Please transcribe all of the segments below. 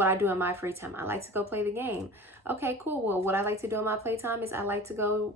what I do in my free time. I like to go play the game. Okay, cool. Well, what I like to do in my playtime is I like to go,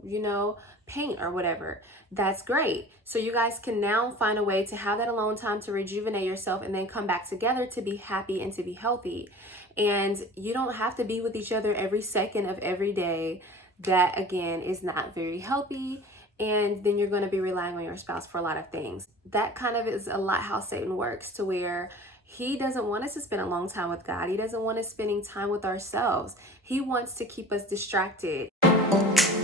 paint or whatever. That's great. So you guys can now find a way to have that alone time to rejuvenate yourself and then come back together to be happy and to be healthy. And you don't have to be with each other every second of every day. That, again, is not very healthy. And then you're going to be relying on your spouse for a lot of things. That kind of is a lot how Satan works, to where he doesn't want us to spend a long time with God. He doesn't want us spending time with ourselves. He wants to keep us distracted. What's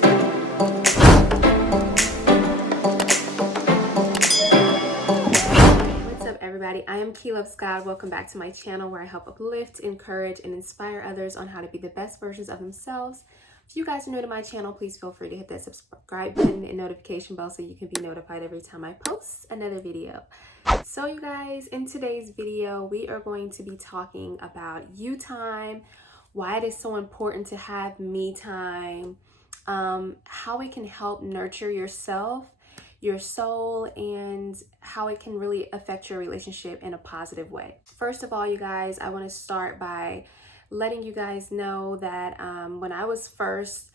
up, everybody? I am Key Loves God. Welcome back to my channel, where I help uplift, encourage, and inspire others on how to be the best versions of themselves. If you guys are new to my channel, please feel free to hit that subscribe button and notification bell so you can be notified every time I post another video. So you guys, in today's video, we are going to be talking about you time, why it is so important to have me time, how it can help nurture yourself, your soul, and how it can really affect your relationship in a positive way. First of all, you guys, I want to start by letting you guys know that when I was first,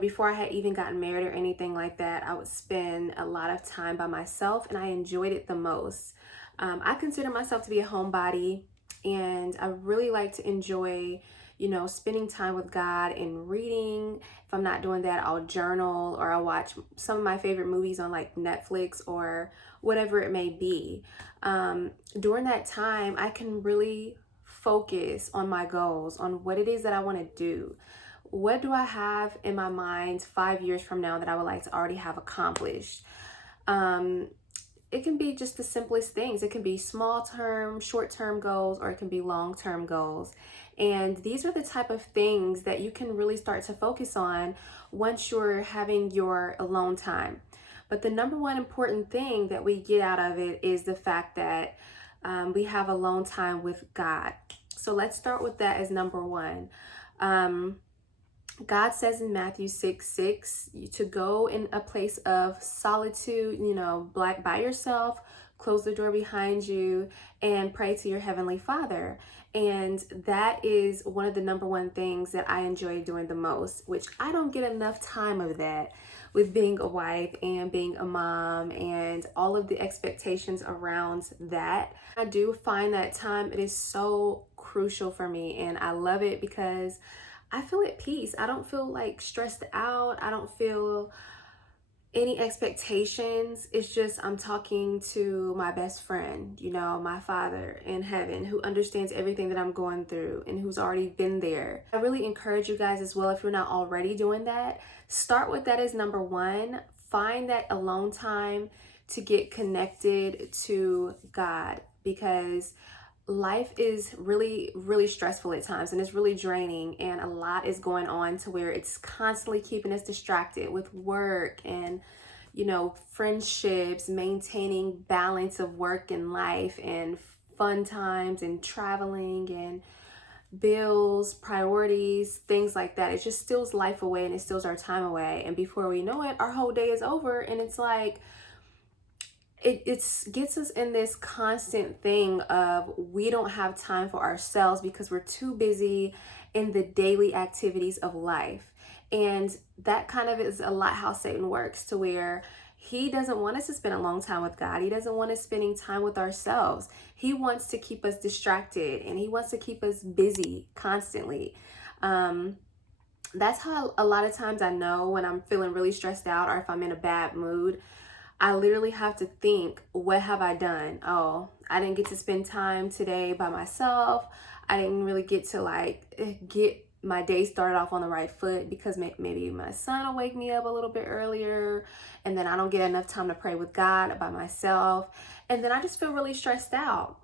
before I had even gotten married or anything like that, I would spend a lot of time by myself, and I enjoyed it the most. I consider myself to be a homebody, and I really like to enjoy, spending time with God and reading. If I'm not doing that, I'll journal, or I'll watch some of my favorite movies on like Netflix or whatever it may be. During that time, I can really focus on my goals, on what it is that I want to do. What do I have in my mind 5 years from now that I would like to already have accomplished? It can be just the simplest things. It can be small-term, short-term goals, or it can be long-term goals. And these are the type of things that you can really start to focus on once you're having your alone time. But the number one important thing that we get out of it is the fact that we have alone time with God. So let's start with that as number one. God says in Matthew 6:6 to go in a place of solitude, by yourself, close the door behind you, and pray to your Heavenly Father. And that is one of the number one things that I enjoy doing the most, which I don't get enough time of that with being a wife and being a mom and all of the expectations around that. I do find that time, it is so crucial for me, and I love it because I feel at peace. I don't feel like stressed out. I don't feel any expectations. It's just I'm talking to my best friend, my Father in heaven, who understands everything that I'm going through and who's already been there. I really encourage you guys as well, if you're not already doing that, start with that as number one. Find that alone time to get connected to God, because life is really, really stressful at times, and it's really draining, and a lot is going on to where it's constantly keeping us distracted with work and, friendships, maintaining balance of work and life and fun times and traveling and bills, priorities, things like that. It just steals life away, and it steals our time away. And before we know it, our whole day is over, and it's like, it gets us in this constant thing of we don't have time for ourselves because we're too busy in the daily activities of life. And that kind of is a lot how Satan works, to where he doesn't want us to spend a long time with God. He doesn't want us spending time with ourselves. He wants to keep us distracted, and he wants to keep us busy constantly. That's how a lot of times I know when I'm feeling really stressed out, or if I'm in a bad mood, I literally have to think, what have I done? Oh, I didn't get to spend time today by myself. I didn't really get to get my day started off on the right foot because maybe my son will wake me up a little bit earlier, and then I don't get enough time to pray with God by myself. And then I just feel really stressed out.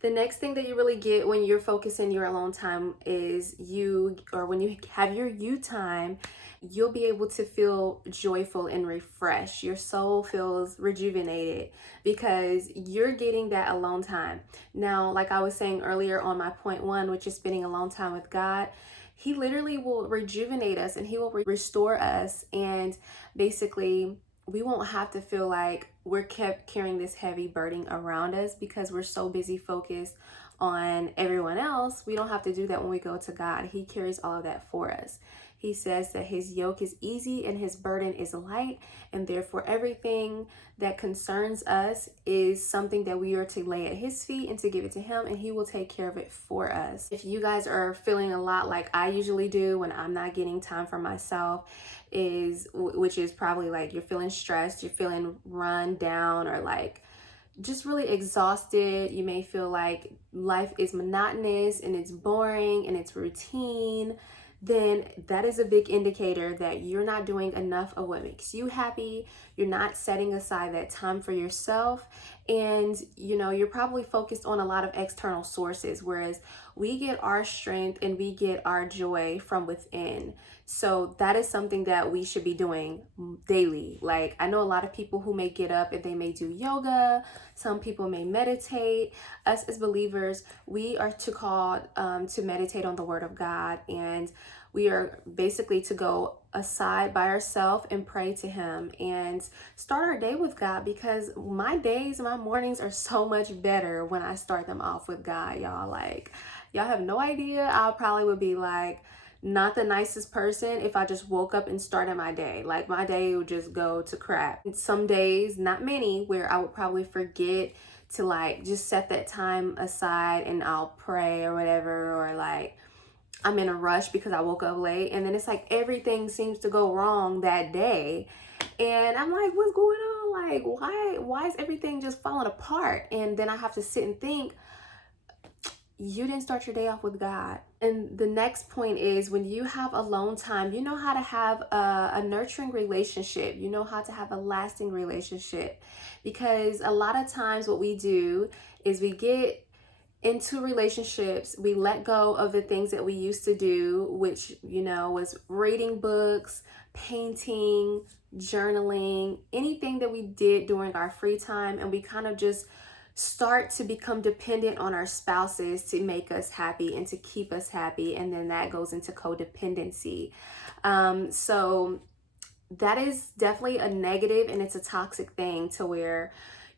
The next thing that you really get when you're focusing your alone time is when you have your you time, you'll be able to feel joyful and refreshed. Your soul feels rejuvenated because you're getting that alone time. Now, like I was saying earlier on my point one, which is spending alone time with God, he literally will rejuvenate us, and he will restore us. And basically, we won't have to feel like we're kept carrying this heavy burden around us because we're so busy focused on everyone else, we don't have to do that when we go to God. He carries all of that for us. He says that his yoke is easy and his burden is light, and therefore everything that concerns us is something that we are to lay at his feet and to give it to him, and he will take care of it for us. If you guys are feeling a lot like I usually do when I'm not getting time for myself, which is probably like you're feeling stressed, you're feeling run down, or like just really exhausted. You may feel like life is monotonous and it's boring and it's routine. Then that is a big indicator that you're not doing enough of what makes you happy. You're not setting aside that time for yourself. And, you're probably focused on a lot of external sources, whereas we get our strength and we get our joy from within. So that is something that we should be doing daily. Like, I know a lot of people who may get up and they may do yoga. Some people may meditate. Us as believers, we are called to meditate on the Word of God, and we are basically to go aside by ourselves and pray to him and start our day with God, because my mornings are so much better when I start them off with God, y'all. Like, y'all have no idea. I probably would be like not the nicest person if I just woke up and started my day. Like, my day would just go to crap. And some days, not many, where I would probably forget to like just set that time aside and I'll pray or whatever, or like I'm in a rush because I woke up late, and then it's like everything seems to go wrong that day. And I'm like, what's going on? Like, why is everything just falling apart? And then I have to sit and think, you didn't start your day off with God. And the next point is, when you have alone time, you know how to have a nurturing relationship. You know how to have a lasting relationship. Because a lot of times what we do is we get into relationships, we let go of the things that we used to do, which, was reading books, painting, journaling, anything that we did during our free time. And we kind of just start to become dependent on our spouses to make us happy and to keep us happy. And then that goes into codependency. So that is definitely a negative, and it's a toxic thing, to where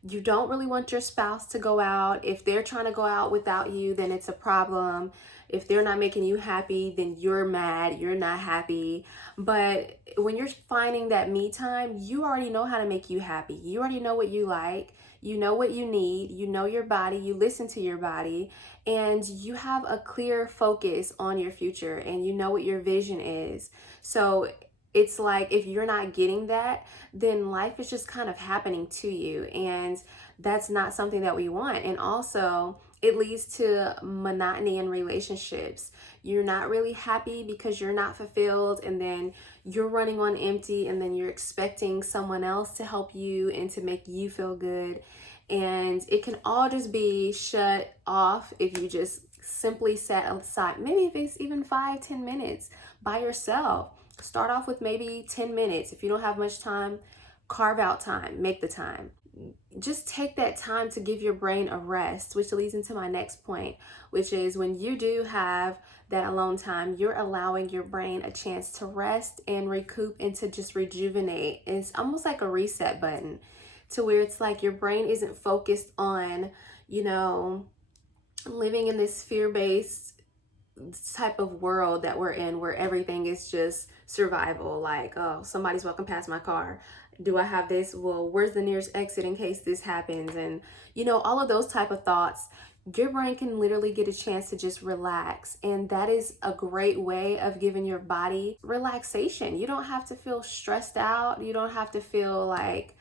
you don't really want your spouse to go out. If they're trying to go out without you, then it's a problem. If they're not making you happy, then you're mad, you're not happy. But when you're finding that me time, you already know how to make you happy. You already know what you like. You know what you need. You know your body. You listen to your body. And you have a clear focus on your future, and you know what your vision is. So it's like, if you're not getting that, then life is just kind of happening to you. And that's not something that we want. And also, it leads to monotony in relationships. You're not really happy because you're not fulfilled, and then you're running on empty, and then you're expecting someone else to help you and to make you feel good. And it can all just be shut off if you just simply set aside, maybe if it's even 5-10 minutes by yourself. Start off with maybe 10 minutes. If you don't have much time, carve out time, make the time. Just take that time to give your brain a rest, which leads into my next point, which is, when you do have that alone time, you're allowing your brain a chance to rest and recoup and to just rejuvenate. And it's almost like a reset button, to where it's like your brain isn't focused on, living in this fear-based type of world that we're in, where everything is just survival. Like, oh, somebody's walking past my car. Do I have this? Well, where's the nearest exit in case this happens? And, all of those type of thoughts. Your brain can literally get a chance to just relax. And that is a great way of giving your body relaxation. You don't have to feel stressed out. You don't have to feel like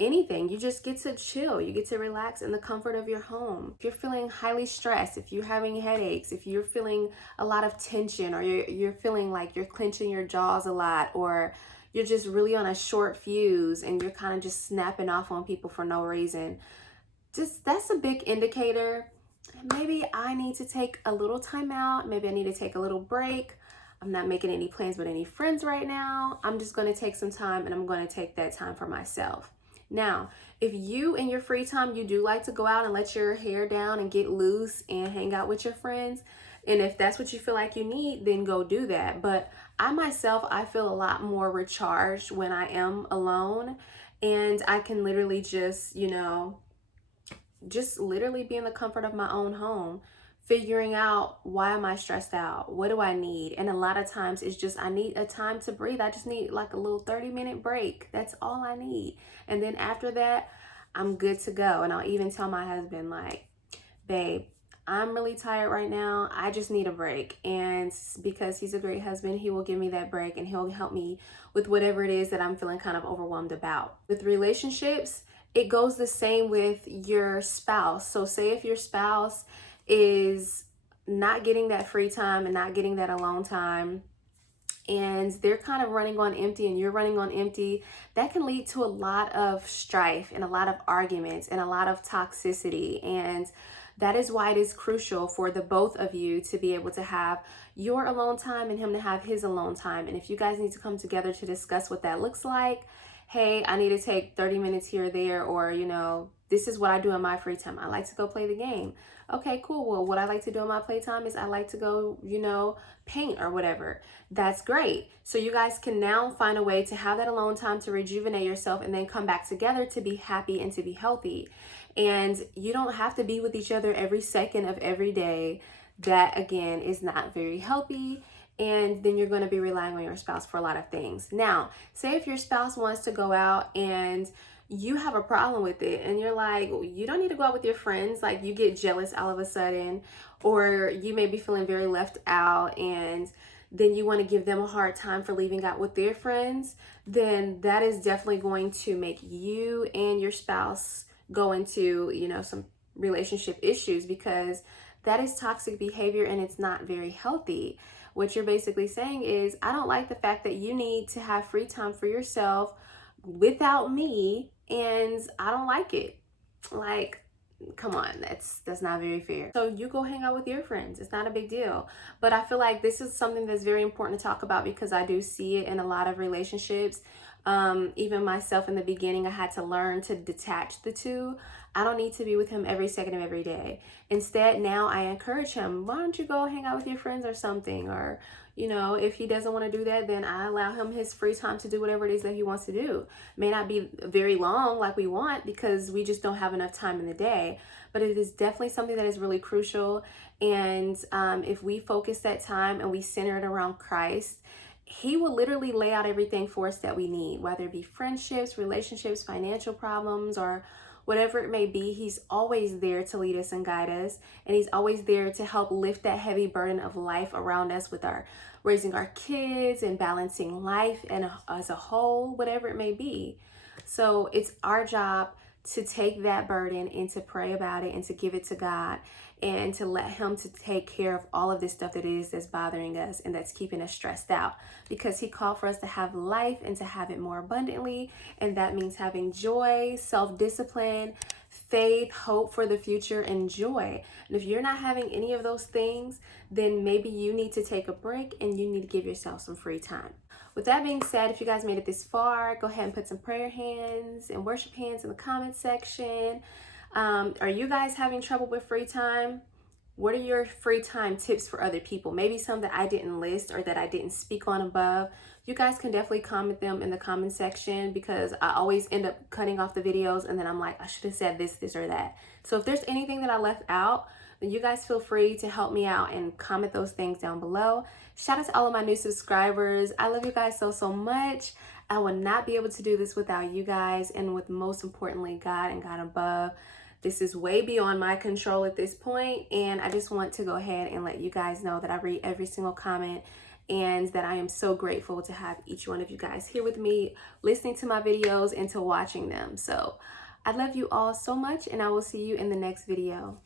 anything. You just get to chill. You get to relax in the comfort of your home. If you're feeling highly stressed, if you're having headaches, if you're feeling a lot of tension, or you're feeling like you're clenching your jaws a lot, or you're just really on a short fuse and you're kind of just snapping off on people for no reason, that's a big indicator. Maybe I need to take a little time out. Maybe I need to take a little break. I'm not making any plans with any friends right now. I'm just going to take some time, and I'm going to take that time for myself. Now, if you in your free time, you do like to go out and let your hair down and get loose and hang out with your friends, and if that's what you feel like you need, then go do that. But I feel a lot more recharged when I am alone, and I can literally just, just literally be in the comfort of my own home, figuring out, why am I stressed out? What do I need? And a lot of times it's just, I need a time to breathe. I just need like a little 30-minute break. That's all I need. And then after that, I'm good to go. And I'll even tell my husband, like, babe, I'm really tired right now. I just need a break. And because he's a great husband, he will give me that break and he'll help me with whatever it is that I'm feeling kind of overwhelmed about. With relationships, it goes the same with your spouse. So say if your spouse is not getting that free time and not getting that alone time, and they're kind of running on empty and you're running on empty, that can lead to a lot of strife and a lot of arguments and a lot of toxicity. And that is why it is crucial for the both of you to be able to have your alone time and him to have his alone time. And if you guys need to come together to discuss what that looks like, hey, I need to take 30 minutes here or there, or, this is what I do in my free time. I like to go play the game. Okay, cool. Well, what I like to do in my playtime is I like to go, paint or whatever. That's great. So you guys can now find a way to have that alone time to rejuvenate yourself and then come back together to be happy and to be healthy. And you don't have to be with each other every second of every day. That, again, is not very healthy. And then you're going to be relying on your spouse for a lot of things. Now, say if your spouse wants to go out and you have a problem with it and you're like, you don't need to go out with your friends, like you get jealous all of a sudden, or you may be feeling very left out and then you want to give them a hard time for leaving out with their friends, then that is definitely going to make you and your spouse go into, some relationship issues, because that is toxic behavior and it's not very healthy. What you're basically saying is, I don't like the fact that you need to have free time for yourself without me, and I don't like it. Like, come on, that's not very fair. So you go hang out with your friends. It's not a big deal. But I feel like this is something that's very important to talk about, because I do see it in a lot of relationships. Even myself in the beginning, I had to learn to detach the two. I don't need to be with him every second of every day. Instead, now I encourage him, why don't you go hang out with your friends or something? Or, if he doesn't want to do that, then I allow him his free time to do whatever it is that he wants to do. May not be very long like we want, because we just don't have enough time in the day. But it is definitely something that is really crucial. And if we focus that time and we center it around Christ, he will literally lay out everything for us that we need, whether it be friendships, relationships, financial problems, or whatever it may be. He's always there to lead us and guide us. And he's always there to help lift that heavy burden of life around us with our raising our kids and balancing life and as a whole, whatever it may be. So it's our job to take that burden and to pray about it and to give it to God and to let him to take care of all of this stuff that it is that's bothering us and that's keeping us stressed out, because he called for us to have life and to have it more abundantly. And that means having joy, self-discipline, faith, hope for the future, and joy. And if you're not having any of those things, then maybe you need to take a break and you need to give yourself some free time. With that being said, if you guys made it this far, go ahead and put some prayer hands and worship hands in the comment section. Are you guys having trouble with free time? What are your free time tips for other people? Maybe some that I didn't list or that I didn't speak on above. You guys can definitely comment them in the comment section, because I always end up cutting off the videos and then I'm like, I should have said this or that. So if there's anything that I left out, then you guys feel free to help me out and comment those things down below. Shout out to all of my new subscribers. I love you guys so much. I would not be able to do this without you guys, and with, most importantly, God and God above. This is way beyond my control at this point, and I just want to go ahead and let you guys know that I read every single comment and that I am so grateful to have each one of you guys here with me, listening to my videos and to watching them. So I love you all so much, and I will see you in the next video.